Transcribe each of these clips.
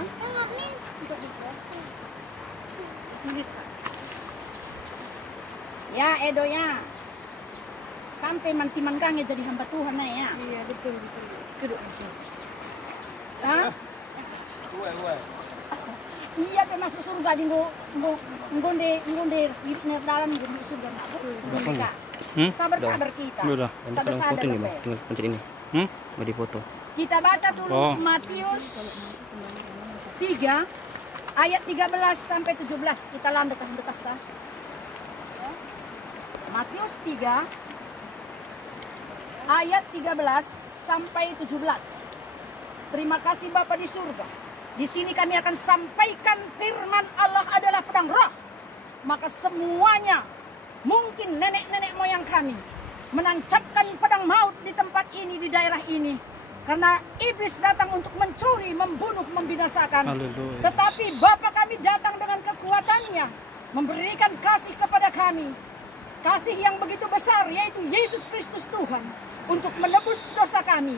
ya. Ya, Edo ya. Sampai mantiman kange jadi hamba Tuhan ya. Iya, betul. Kedua aja. Hah? Iya, pe masuk surga di ngonde dalam di surga nak. Sabar kita. Udah, Sabar foto nih, Pe. Bang. Tinggal pencet ini. Mau dipoto. Kita baca dulu Matius 3 ayat 13 sampai 17. Kita landakan dekat sah. Matius 3 ayat 13 sampai 17. Terima kasih Bapa di surga. Di sini kami akan sampaikan firman Allah adalah pedang roh. Maka semuanya, mungkin nenek-nenek moyang kami menancapkan pedang maut di tempat ini, di daerah ini. Karena iblis datang untuk mencuri, membunuh, membinasakan. Haleluya. Tetapi Bapa kami datang dengan kekuatannya, memberikan kasih kepada kami. Kasih yang begitu besar, yaitu Yesus Kristus Tuhan, untuk menebus dosa kami.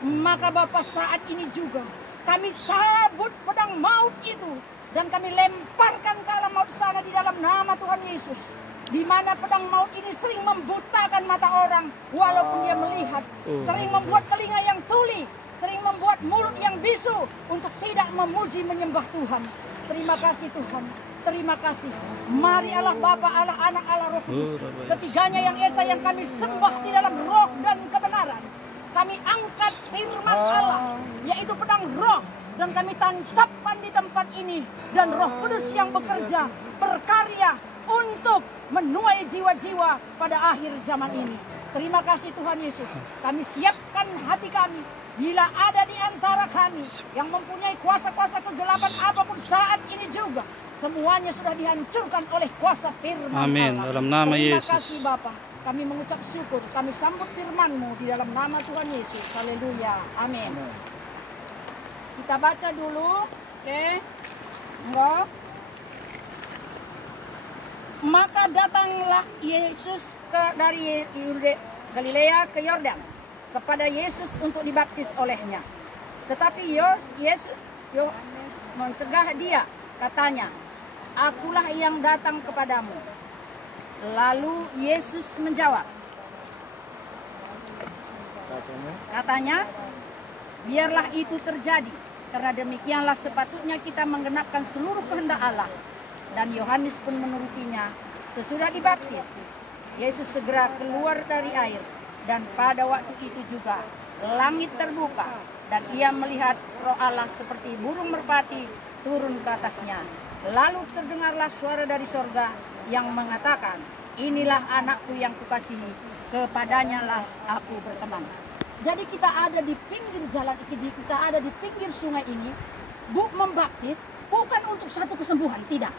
Maka Bapa saat ini juga kami cabut pedang maut itu dan kami lemparkan ke alam maut sana di dalam nama Tuhan Yesus. Di mana pedang maut ini sering membutakan mata orang walaupun dia melihat, sering membuat telinga yang tuli, sering membuat mulut yang bisu untuk tidak memuji menyembah Tuhan. Terima kasih Tuhan. Terima kasih. Mari Allah Bapa, Allah Anak, Allah Roh Kudus. Ketiganya yang esa yang kami sembah di dalam roh dan kebenaran. Kami angkat firman Allah, yaitu pedang roh, dan kami tancapkan di tempat ini. Dan Roh Kudus yang bekerja, berkarya untuk menuai jiwa-jiwa pada akhir zaman ini. Terima kasih Tuhan Yesus. Kami siapkan hati kami. Bila ada di antara kami yang mempunyai kuasa-kuasa kegelapan apapun saat ini juga, semuanya sudah dihancurkan oleh kuasa firman Amin. Allah. Dalam nama Terima Yesus. kasih Bapa. Kami mengucap syukur. Kami sambut firman-Mu di dalam nama Tuhan Yesus. Haleluya. Amin. Kita baca dulu. Oke. Enggak. Maka datanglah Yesus dari Galilea ke Yordan kepada Yesus untuk dibaptis olehnya. Tetapi Yesus mencegah dia, katanya, "Akulah yang datang kepadamu." Lalu Yesus menjawab, katanya, "Biarlah itu terjadi, karena demikianlah sepatutnya kita menggenapkan seluruh kehendak Allah." Dan Yohanes pun menurutinya. Sesudah dibaptis, Yesus segera keluar dari air, dan pada waktu itu juga langit terbuka, dan ia melihat Roh Allah seperti burung merpati turun ke atasnya. Lalu terdengarlah suara dari sorga yang mengatakan, "Inilah anakku yang kukasihi, kepadanya lah aku berkenan." Jadi kita ada di pinggir jalan, kita ada di pinggir sungai ini, membaptis bukan untuk satu kesembuhan, tidak.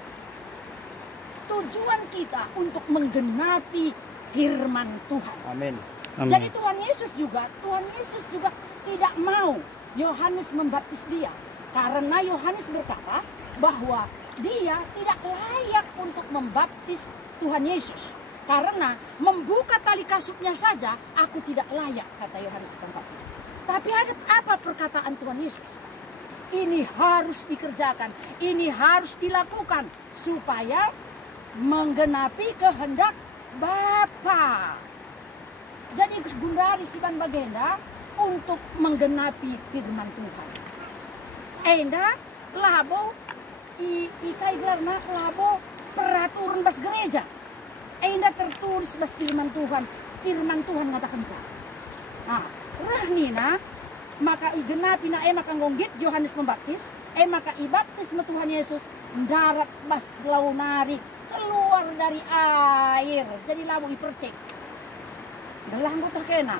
Tujuan kita untuk menggenapi firman Tuhan. Amin. Jadi Tuhan Yesus juga tidak mau Yohanes membaptis dia. Karena Yohanes berkata bahwa dia tidak layak untuk membaptis Tuhan Yesus. Karena membuka tali kasutnya saja aku tidak layak, kata Yohanes Pembaptis. Tapi ada apa perkataan Tuhan Yesus? Ini harus dikerjakan, ini harus dilakukan supaya menggenapi kehendak Bapa. Jadi Gundari Siban Bagenda untuk menggenapi firman Tuhan. Enda labo ikai gelarna labo peraturan bas gereja. Enda tertulis bas firman Tuhan ngatakan sa. Nah, rahnina maka igenapi na maka ngonggit Yohanes Pembaptis, maka ibaptis ma Tuhan Yesus darat bas launari keluar dari air. Jadi labo ipercek. Dalam botol kena.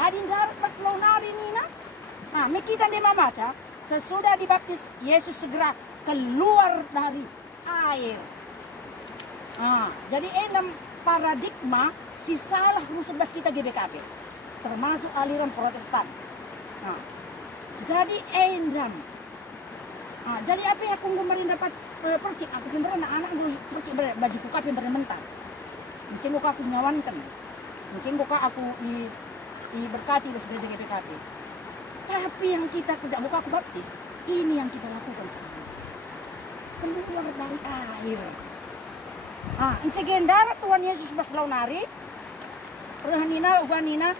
Adin darat bas launari nina. Nah, kita dia membaca, sesudah dibaptis Yesus segera keluar dari air. Jadi enam paradigma si salah musuh bas kita GBKP, termasuk aliran Protestan. Jadi endam. Jadi apa yang aku kemarin dapat percik, aku kemarin anak gue percik baju kuka yang bermentar. Mencing buka aku nyawankan, mencing buka aku i berkati bas gereja GBKP. Tapi yang kita kerja buka aku baptis, Ini yang kita lakukan sekarang. Keluar dari air. Encegen darat Tuhan Yesus baslau nari. Rehanina uganina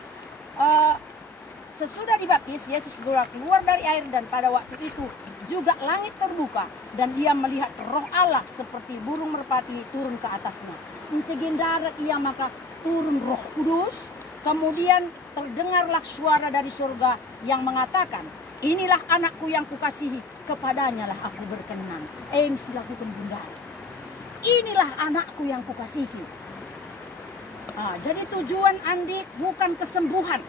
sesudah dibaptis Yesus keluar dari air, dan pada waktu itu juga langit terbuka dan dia melihat roh Allah seperti burung merpati turun ke atasnya. Encegen darat ia maka turun Roh Kudus. Kemudian terdengarlah suara dari surga yang mengatakan, inilah anakku yang kukasihi, kepadanya lah aku berkenan. Silakan bunda. Inilah anakku yang kukasihi. Jadi tujuan Andi bukan kesembuhan,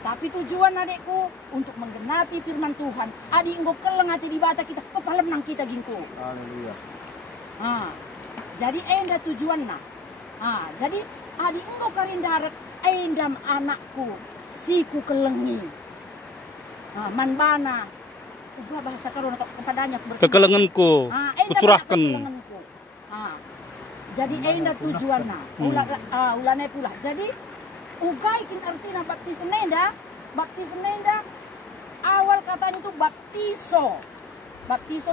tapi tujuan adikku untuk menggenapi firman Tuhan. Adik engkau keleng hati di bata kita, kepalemnang kita gingku. Haleluya. Jadi enda tujuan nah. Jadi adik engkau karindarat endam anakku siku kelengi. Manbana. Ubah bahasa karuna kepadanya Kekelenganku, kucurahkan. Jadi enda tujuan nah. Ulane pula. Jadi ugai kin artina baptisan nenda awal katanya itu baptiso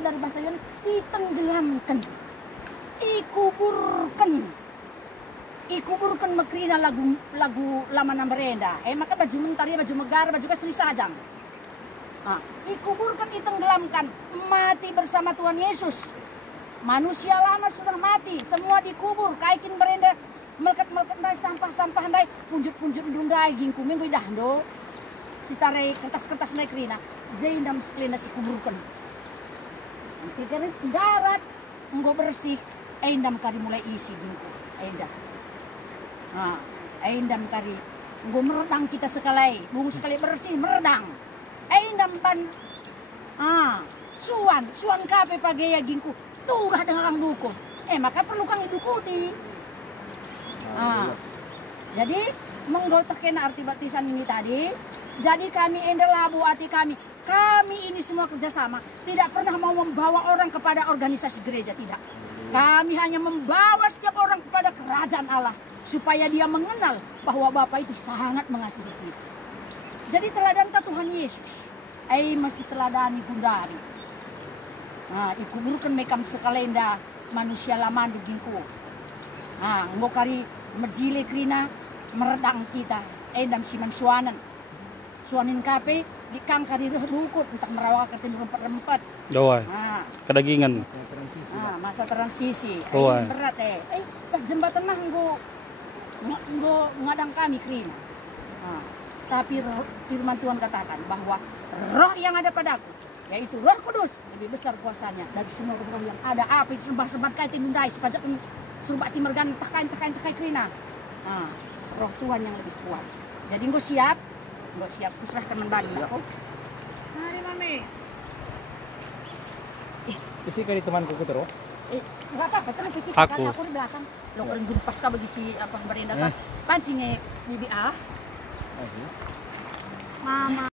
dari bahasa Yunani ditenggelamkan, ikuburkan makrina lagu lama namberenda maka baju mentari, baju megara, baju kasih sajang ikuburkan, ditenggelamkan, mati bersama Tuhan Yesus. Manusia lama sudah mati, semua dikubur, kaikin berenda melket-melket ndai, sampah-sampah ndai, punjut-punjut ndundai gingku minggu dahdo. Sitarai kertas-kertas ndai krina, jaindam seklina si kuburkan. Nanti darat enggo bersih, endam kari mulai isi gingku, endam. Endam kari enggo meredang kita sekali, bungu sekali bersih meredang. Endam ban suan kape pagaya gingku turah dengan dukun. Maka perlu kang idukuti. Jadi menggotak kena arti baptisan ini tadi. Jadi kami enda labu hati kami ini semua kerjasama, tidak pernah mau membawa orang kepada organisasi gereja, tidak. Kami hanya membawa setiap orang kepada kerajaan Allah, supaya dia mengenal bahwa Bapa itu sangat mengasihi kita. Jadi teladan Tuhan Yesus masih teladani gundari. Ikuburkan mekam sekalenda manusia lama di gingku. Ngokari mejile krina meredang kita endam siman suanin kape dikang kari rukut untuk merawat ketin rempet-rempet. Dawai. Kedagingan. Masa transisi. Dawai. Berat pas jembatan mah nggo ngadang kami krina. Tapi firman Tuhan katakan bahwa roh yang ada padaku, yaitu Roh Kudus, lebih besar kuasanya dari semua roh yang ada. Apa itu sebat kaitin mundai sepajak suruh timergan takai krina. Roh Tuhan yang lebih kuat. Jadi engkau siap kuserahkan membalik aku. Mari mami. Isi kali temanku terus. Enggak apa-apa, tenang kita Aku di belakang. Lo keren gumpas ka bagi si apa berenda ka. Pancing bibi ah. Mama